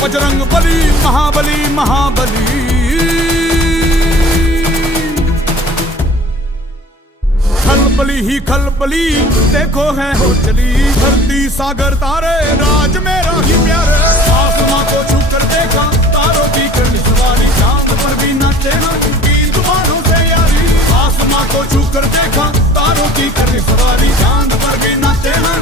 बजरंग बली महाबली महाबली। खलबली ही खलबली देखो है हो चली, धरती सागर तारे राज मेरा ही प्यारे। आसमां को छू कर देखा तारों की करनी सवारी, चांद पर भी नाचे ना की जुबानों से यारी। आसमां को छू कर देखा तारों की करनी सवारी, चांद पर भी नाचे ना